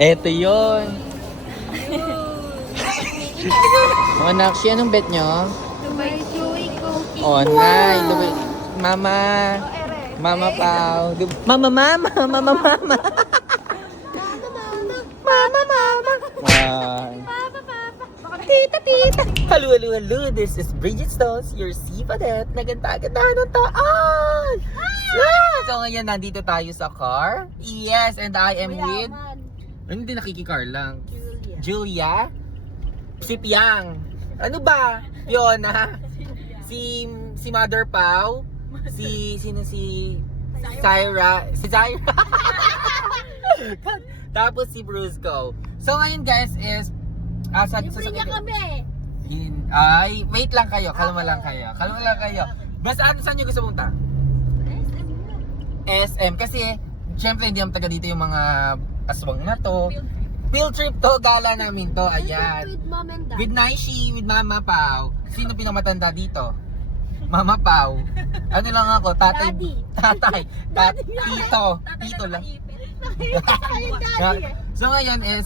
Eto yun. Mga Nakshi, anong bet nyo? Dubai Chewy Cookie. Oh, nay. Dubai. Mama. Mama Pao. Mama, mama. Mama, mama. Mama, mama. Wow. Tita, tita. Hello, hello, hello. This is Bridget Stones, your Sipadet. Naganda-ganda ng taon. So ngayon, nandito tayo sa car. Yes, and I am with... Hindi, nakikikar lang. Julia. Si Piang. Ano ba? Fiona. Si Mother Pau. Sino si Syra. Si Syra. Tapos si Brusco. So ngayon guys is Libre niya kami. Ay, wait lang kayo. Kalma lang kayo. Kalma lang kayo. Basta saan nyo gusto punta? SM. Kasi, syempre hindi naman taga dito yung mga aswang na to. Field trip to. Gala namin to. Ayan. With mom and dad. With Naishi, with Mama Pau. Sino pinamatanda dito? Mama Pau. Ano lang ako? Tatay. Daddy. Tatay. Tito lang. Ayun, daddy. So ngayon is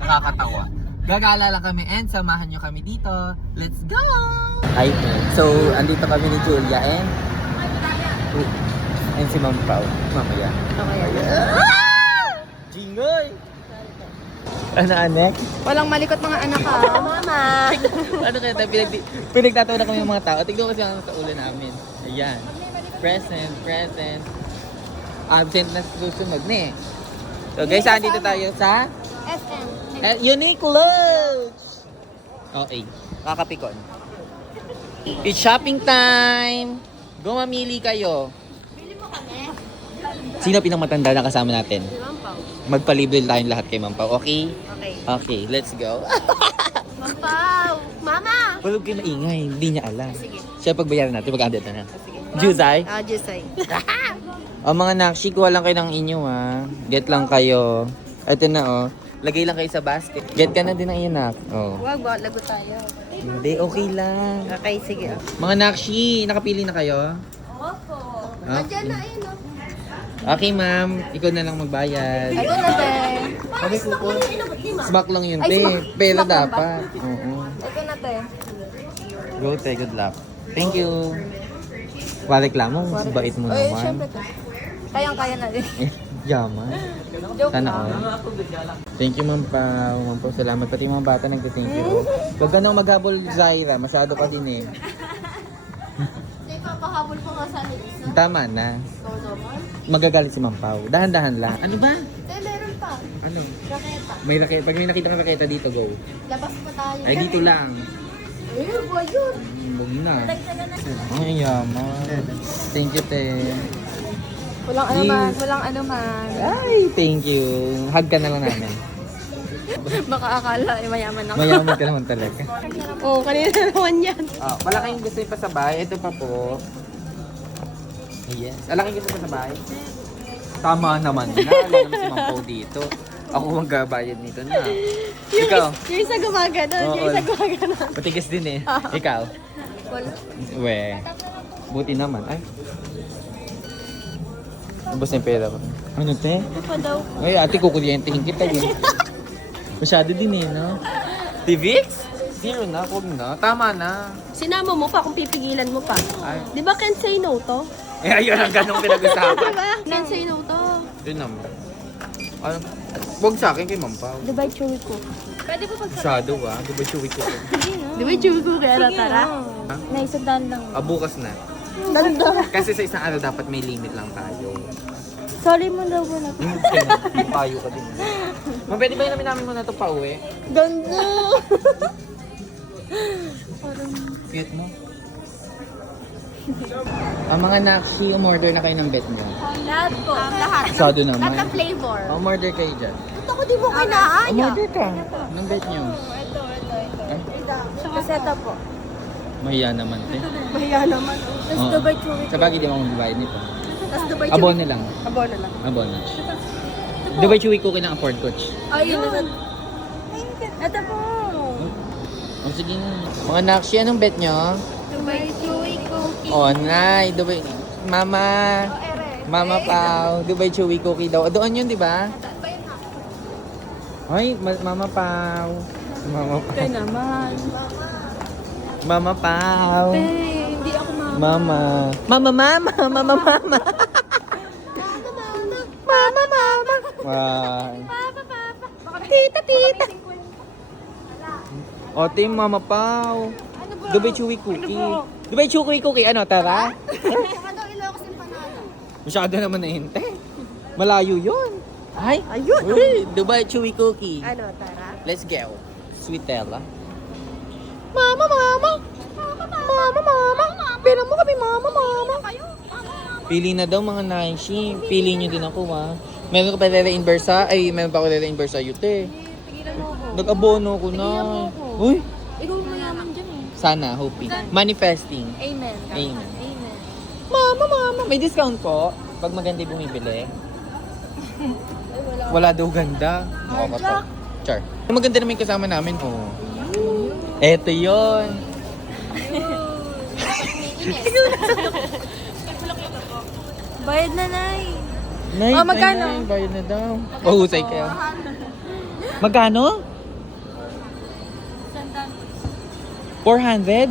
nakakatawa. Gagala lang kami and samahan nyo kami dito. Let's go! Hi, so andito kami ni Julia and si Ma'am Pao. Mamaya. Jingoy! Ano, anek? Walang malikot mga anak ka. Mama. Ano kaya tayo? Pinagtatawa na kami yung mga tao. Tignan ko kasi ang sa ulo namin. Ayan. Present. Absent na susunod na eh. So guys, andito tayo sa SM. Uniqlo's! Okay, kakapikon. It's shopping time! Go mamili kayo. Bili mo kami. Sino pinakamatanda na kasama natin? Si Ma'am Pao. Magpalibre tayong lahat kay Ma'am Pao, okay? Okay. Okay, let's go. Ma'am Pao. Mama. Huwag kayo maingay, hindi niya alam. Sige. Siya pagbayaran natin, mag-update na. Sige. Juzay? Juzay. O mga nakshi, kuha lang kayo ng inyo ha. Get lang kayo. Ito na oh. Lagay lang kayo sa basket. Get ka na din ng iyanak. Oh. Wag, lago tayo. Hindi, okay lang. Okay, sige. Mga nakshi, nakapili na kayo? Opo. Okay. Nandiyan na yun, Okay ma'am, ikaw na lang magbayad. Ito na, te. Okay, kuko. Smack lang yun, Ay, te. smack. Pera Smack lang ba? dapat. Oo. Ito na, te. Go, te. Good luck. Thank you. Reklamo, bait mo Ay, naman. syempre, te. Kayang-kaya na din. Yaman. Joke Sana lang. all. Thank you, Ma'am Pao. Ma'am Pao, salamat. Pati mga bata nagte-thank you. Huwag ka nang maghabol, Zaira. Masyado ka din eh. Hindi, papahabol ko nga sana isa. Tama na. Ikaw naman. Magagalit si Ma'am Pao. Dahan-dahan lang. Ano ba? Eh, meron pa. Ano? Raketa. May raketa. Pag may nakita ka raketa dito, go. Labas pa tayo. Ay, dito lang. Eh, ba yun? Huwag na. Dagdagan na. Ay, yaman. Thank you, te. Walang ano man, walang ano man. Ay, thank you. Hug ka na lang namin. Baka akala, mayaman ako. Mayaman ka naman talaga. Oo, kanina naman yan. Oh, wala kayong gusto ipasabay. Ito pa po. Yes. Wala kayong gusto ipasabay? Tama naman na. Wala naman si Ma'am Pao dito. Ako magbabayad nito na. Ikaw? Yung isa gumagano, Oo. yung isa gumagano. Matigas din eh. Ikaw? Wala. We. Buti naman. Ay. Ubus na yung pera ko. Ano te? Ito pa daw. Ay, ate, kukulyentehin kita eh. Masyado din eh, no? T-Vix? Zero na, huwag na. Tama na. Sinama mo pa kung pipigilan mo pa. Ay. Di ba can't say no to? Eh, ayun ang ganong pinag-usapan. Di ba? Can't say no to. Yun naman. Ano? Huwag sa akin kay Ma'am Pao. Di ba chewy ko? Pwede po Masyado ah. Di ba chewy ko? Di ba chewy ko kaya tara? Ha? Naisagdan lang. Ah, bukas na. Nanda. Kasi sa isang araw dapat may limit lang tayo. Sorry mo daw po na. Payo ka din. Ma'am, pwede ba yun namin muna ito pa uwi? Ganda! Cute mo. Ang mga nakshi, umorder na kayo ng bet nyo. Lahat po. Lahat. Sado naman. Lahat ng flavor. Umorder kayo dyan. Ito ko di mo kinaaya. Umorder ka. Ng bet nyo. Ito. Ay, Kaseta po. mahiya naman. Eh. Mahiya naman. Tapos Oo. Dubai chewy Sa bagay, di mo magbabayad nito. Tapos Dubai chewy. Abono lang. Abono lang. Abono. Dubai Chewy Cookie ng afford coach. Ayun na. Ito po. O sige na. Mga nakshi, anong bet nyo? Dubai chewy cookie. Oh, nay. Dubai. Mama. Ere. Mama Pao. Dubai Chewy Cookie daw. Doon yun, di ba? Saan ba yun ha? Ay, Mama Pao. Mama Pao. Kaya naman. Mama Pao. Hindi ako mama. Mama. Mama, mama. Mama, mama. Mama, mama. Ay. Tita, tita. O, team Mama Pao. Dubai Chewy Cookie. Dubai Chewy Cookie. Ano, tara? Saka daw Ilocos yung panalo. Masyado naman na hinte. Malayo yun. Ay, Ayun. uy, Dubai Chewy Cookie. Ano, tara? Let's go. Sweetella. Mama, mama. Mama, mama. Pera mo kami, mama, mama. Pili na daw mga naishi. Pili nyo din ako, ha. Meron ka pa re-reimburse sa? Ay, meron pa ako re-reimburse sa yute. Tigilan mo ako. Nag-abono ko na. Tigilan mo ako. Uy, Ikaw mayaman dyan eh. sana, hoping. Manifesting. Amen. Amen. Amen. Mama, mama. May discount po pag maganda yung bumibili. Ay, wala. Wala daw ganda. Jack. Char. Maganda naman yung kasama namin, oh. Eto yun. Bayad na, Nay. Nay, Oh, magkano? nay, bayad na daw. Mahusay kayo. Magkano? 400?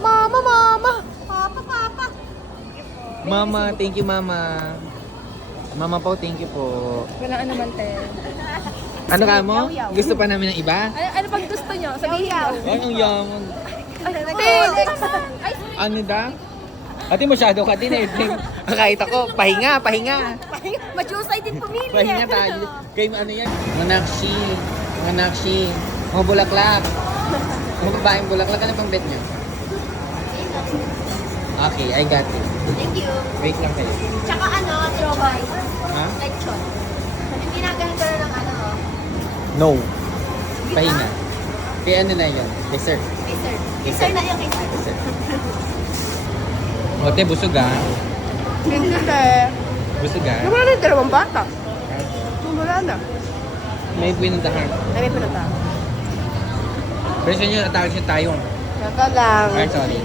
Mama, mama. Papa. Mama, thank you, mama. Mama po, thank you po. Wala naman, te. Ano ka mo? Gusto pa namin ng iba? Ano pag gusto nyo? Sabihin nyo. Ay, ang yaman. Ay, Ano daw? Ate, masyado ka din eh. Kahit ako, pahinga. Matusay din pumili. Pahinga tayo. Kayo ano yan? Mga nakshi. Mga bulaklak. Mga babaeng bulaklak. Ano pang bet nyo? Okay, I got it. Thank you. Wait lang kayo. Tsaka ano, trobay. Ha? Lechon. Hindi na ganito ng ano. No. Pahinga. Kaya ano na yun? Dessert. Kay sir na yung kay sir. Dessert. Ote, busog ah. Hindi, te. Busog ah. Wala na yung dalawang bata. Wala na. May pinuntahan. May pinunta. Pero sa inyo, atake siya tayo. Naka lang. Ay, sorry.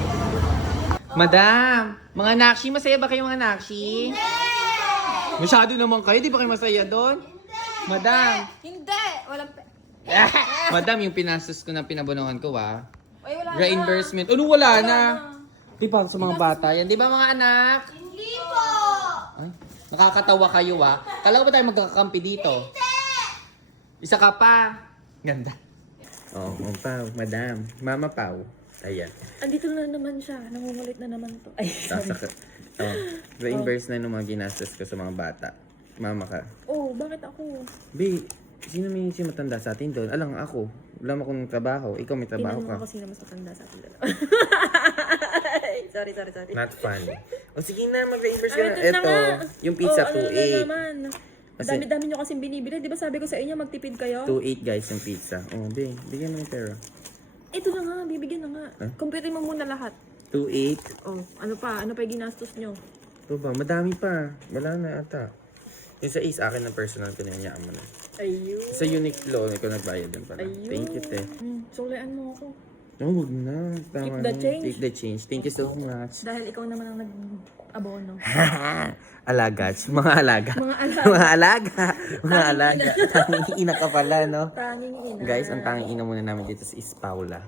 Madam, mga nakshi, masaya ba kayo mga nakshi? Hindi! Masyado naman kayo, di ba kayo masaya doon? Madam. Hindi! Walang Madam, yung pinastos ko na pinabunuhan ko, Ay, wala reimbursement. Ano, wala na. Di ba sa mga bata yan? Di ba mga anak? Hindi po! Ay, nakakatawa kayo, Kala ko ba tayo magkakampi dito? Isa ka pa. Ganda. Oh, Pao, Madam. Mama Pao. Ayan. Andito na naman siya. Nangungulit na naman to. Ay, sorry. Reimburse na ng mga ginastos ko sa mga bata. Mama ka. Oh, bakit ako? Be, sino may matanda sa atin doon? Alang ako. Wala mo akong trabaho. Ikaw may trabaho Tinanong ka. ako sino mas matanda sa atin dalawa. sorry. Not funny. O sige na, mag-reimburse ka Ay, na. ito na Eto, nga. yung pizza, ano na 2.8. naman. Kasi- Dami-dami nyo kasing binibili. Di ba sabi ko sa inyo, magtipid kayo? 2.8 guys yung pizza. Oh, be, bigyan mo ng pera. Ito na nga, bibigyan na nga. Huh? Computerin mo muna lahat. 2.8. Oh, ano pa yung ginastos nyo? Ito ba? Madami pa. Wala na ata. Yung sa Ace, akin na personal ko na yun. Mo na. Ayun. Sa Uniqlo, ikaw nagbayad din pala. Thank you, te. Sulian mo ako. No, wag na. Tama Keep the na. change. Keep the change. Thank you so much. Dahil ikaw naman ang nag-abono. Alagats. Mga alaga. Mga alaga. Mga alaga. Mga alaga. Tanging ina ka pala, no? Tanging ina. Guys, ang tanging ina muna namin dito is Paula.